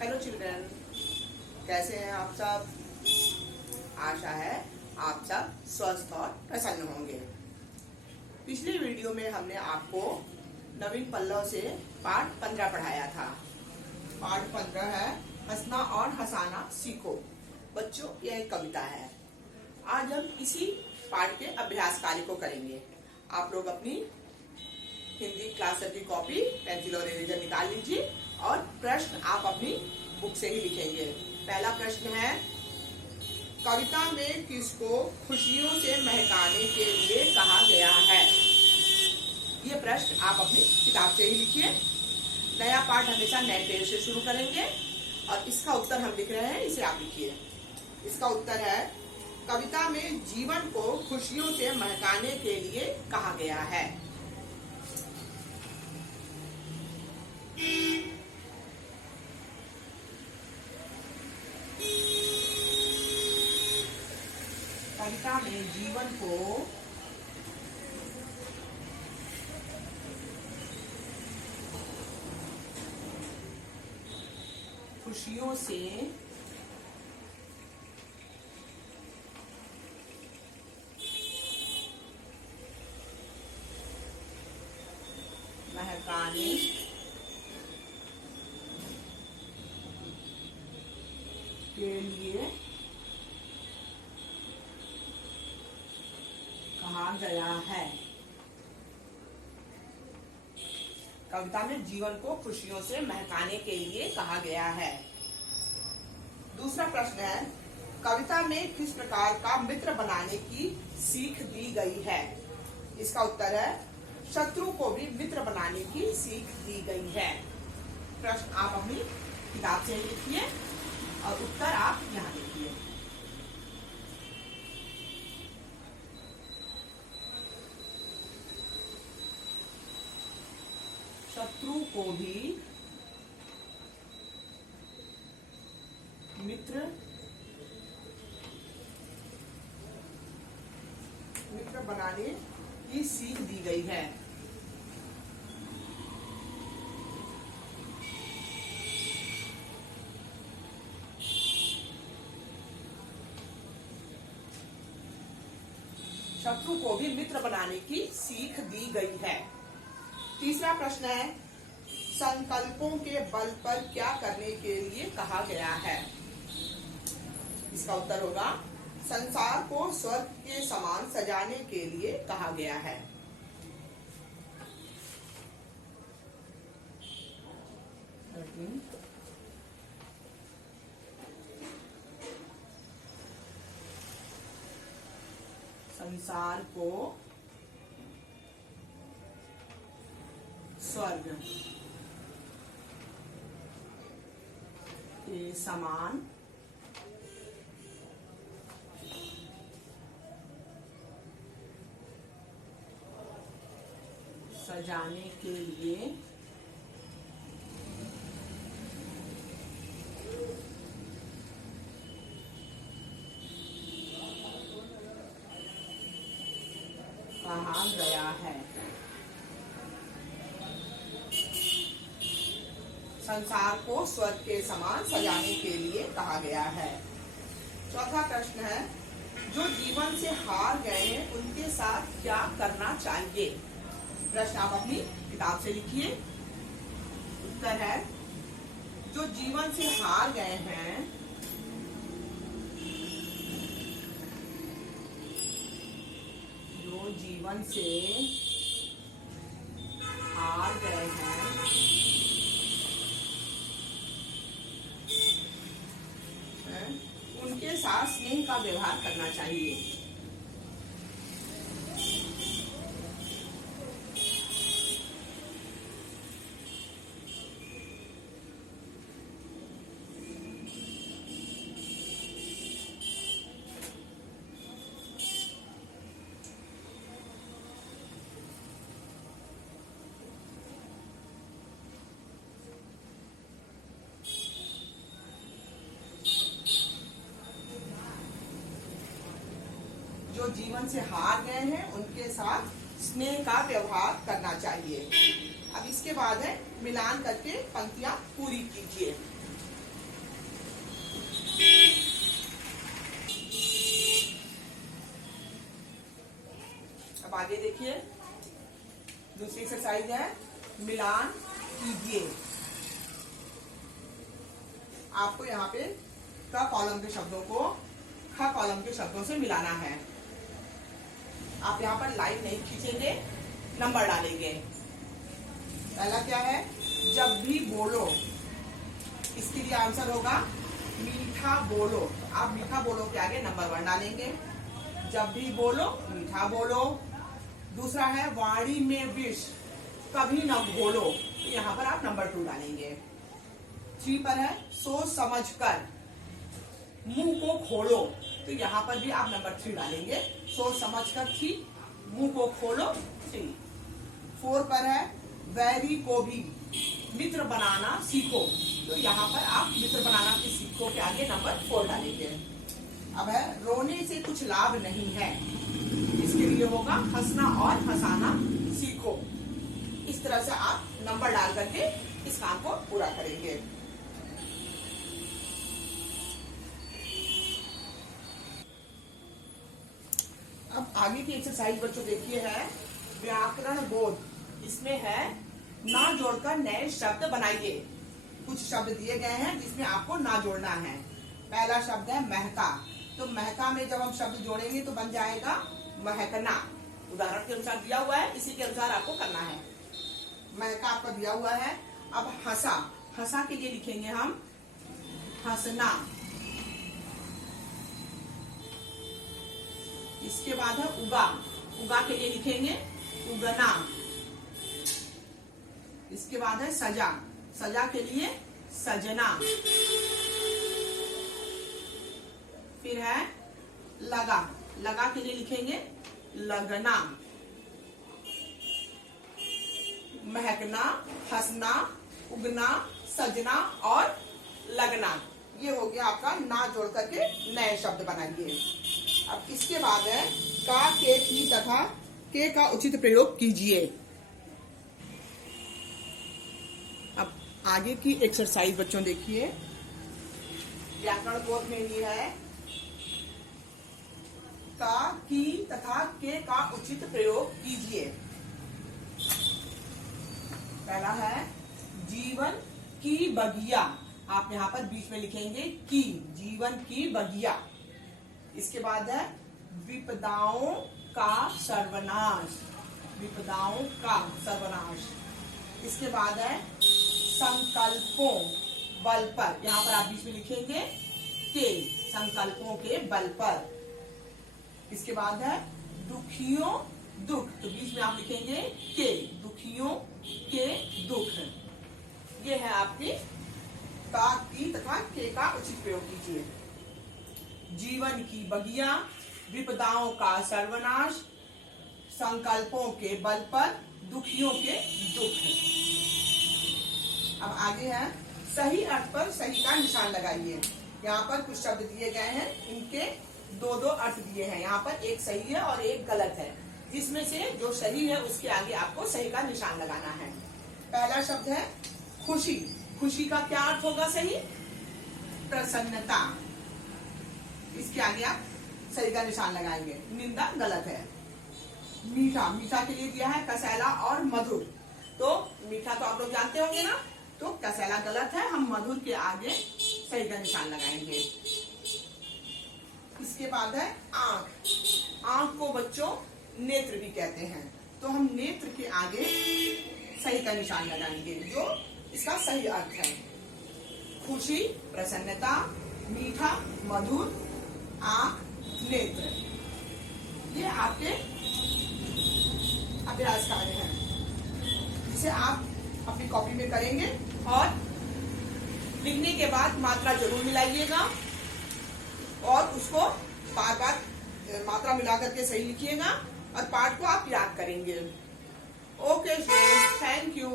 Hello children, कैसे हैं आप सब। आशा है आप सब स्वस्थ और प्रसन्न होंगे। पिछले वीडियो में हमने आपको नवीन पल्लव से पाठ 15 पढ़ाया था। पाठ 15 है हंसना और हंसाना सीखो। बच्चों, यह एक कविता है। आज हम इसी पाठ के अभ्यास कार्य को करेंगे। आप लोग अपनी हिंदी क्लास की कॉपी, पेंसिल और इरेजर निकाल लीजिए और प्रश्न आप अपनी बुक से ही लिखेंगे। पहला प्रश्न है, कविता में किसको खुशियों से महकाने के लिए कहा गया है। ये प्रश्न आप अपनी किताब से ही लिखिए। नया पाठ हमेशा नए पेज से शुरू करेंगे और इसका उत्तर हम लिख रहे हैं, इसे आप लिखिए। इसका उत्तर है, कविता में जीवन को खुशियों से महकाने के लिए कहा गया है। कविता में जीवन को खुशियों से महकाने के लिए कहा गया है। कविता में जीवन को खुशियों से महकाने के लिए कहा गया है। दूसरा प्रश्न है, कविता में किस प्रकार का मित्र बनाने की सीख दी गई है। इसका उत्तर है, शत्रु को भी मित्र बनाने की सीख दी गई है। प्रश्न आप अपनी किताब से लिखिए और उत्तर आप यहाँ लिखिए। शत्रु को भी मित्र बनाने की सीख दी गई है। शत्रु को भी मित्र बनाने की सीख दी गई है। तीसरा प्रश्न है, संकल्पों के बल पर क्या करने के लिए कहा गया है। इसका उत्तर होगा, संसार को स्वर्ग के समान सजाने के लिए कहा गया है। संसार को स्वर्ग के समान सजाने के लिए कहा गया है। संसार को स्वर्ग के समान सजाने के लिए कहा गया है। चौथा प्रश्न है, जो जीवन से हार गए हैं उनके साथ क्या करना चाहिए। प्रश्न आप अपनी किताब से लिखिए। उत्तर है, जो जीवन से हार गए हैं जो जीवन से हार गए हैं उनके साथ स्नेह का व्यवहार करना चाहिए। जो जीवन से हार गए हैं उनके साथ स्नेह का व्यवहार करना चाहिए। अब इसके बाद है मिलान करके पंक्तियां पूरी कीजिए। अब आगे देखिए, दूसरी एक्सरसाइज है मिलान कीजिए। आपको यहाँ पे क कॉलम के शब्दों को ख कॉलम के शब्दों से मिलाना है। आप यहाँ पर लाइन नहीं खींचेंगे, नंबर डालेंगे। पहला क्या है, जब भी बोलो, इसके लिए आंसर होगा मीठा बोलो। आप मीठा बोलो के आगे नंबर 1 डालेंगे। जब भी बोलो, मीठा बोलो। दूसरा है वाणी में विष, कभी न बोलो, तो यहाँ पर आप नंबर 2 डालेंगे। 3 पर है सोच समझ कर, मुंह को खोलो, तो यहाँ पर भी आप नंबर 3 डालेंगे। सोच समझ कर 3, मुंह को खोलो 3। 4 पर है वैरी को भी मित्र बनाना सीखो, तो यहाँ पर आप मित्र बनाना के सीखो के आगे नंबर 4 डालेंगे। अब है रोने से कुछ लाभ नहीं है, इसके लिए होगा हंसना और हंसाना सीखो। इस तरह से आप नंबर डाल करके इस काम को पूरा करेंगे। अब आगे की एक्सरसाइज बच्चों देखिए है व्याकरण बोध। इसमें है ना जोड़कर नए शब्द बनाइए। कुछ शब्द दिए गए हैं जिसमें आपको ना जोड़ना है। पहला शब्द है महका, तो महका में जब हम शब्द जोड़ेंगे तो बन जाएगा महकना। उदाहरण के अनुसार दिया हुआ है, इसी के अनुसार आपको करना है। महका आपका दिया हुआ है। अब हंसा, हंसा के लिए लिखेंगे हम हंसना। इसके बाद है उगा, उगा के लिए लिखेंगे उगना। इसके बाद है सजा, सजा के लिए सजना। फिर है लगा, लगा के लिए लिखेंगे लगना। महकना, हंसना, उगना, सजना और लगना, ये हो गया आपका ना जोड़ करके नए शब्द बनाइए। अब इसके बाद है का, के, की तथा के का उचित प्रयोग कीजिए। अब आगे की एक्सरसाइज बच्चों देखिए, व्याकरण बोध में ये है का, की तथा के का उचित प्रयोग कीजिए। पहला है जीवन की बगिया, आप यहाँ पर बीच में लिखेंगे की, जीवन की बगिया। इसके बाद है विपदाओं का सर्वनाश, विपदाओं का सर्वनाश। इसके बाद है संकल्पों बल पर, यहाँ पर आप बीच में लिखेंगे के, संकल्पों के बल पर। इसके बाद है दुखियों दुख, तो बीच में आप लिखेंगे के, दुखियों के दुख। ये है आपकी का, की तथा के का उचित प्रयोग कीजिए। जीवन की बगिया, विपदाओं का सर्वनाश, संकल्पों के बल पर, दुखियों के दुख। अब आगे है सही अर्थ पर सही का निशान लगाइए। यहाँ पर कुछ शब्द दिए गए हैं, इनके 2-2 अर्थ दिए हैं। यहाँ पर एक सही है और एक गलत है, जिसमें से जो सही है उसके आगे आपको सही का निशान लगाना है। पहला शब्द है खुशी, खुशी का क्या अर्थ होगा सही? प्रसन्नता। इसके आगे आप सही का निशान लगाएंगे। निंदा गलत है। मीठा, मीठा के लिए दिया है कसैला और मधुर, तो मीठा तो आप लोग जानते होंगे ना, तो कसैला गलत है, हम मधुर के आगे सही का निशान लगाएंगे। इसके बाद है आंख, आंख को बच्चों नेत्र भी कहते हैं, तो हम नेत्र के आगे सही का निशान लगाएंगे, जो इसका सही अर्थ है। खुशी, प्रसन्नता, मीठा, मधुर, आंख, नेत्र, ये आपके अभ्यास कार्य हैं, जिसे आप अपनी कॉपी में करेंगे और लिखने के बाद मात्रा जरूर मिलाइएगा और उसको बार बार मात्रा मिला करके सही लिखिएगा और पाठ को आप याद करेंगे। Okay students, thank you.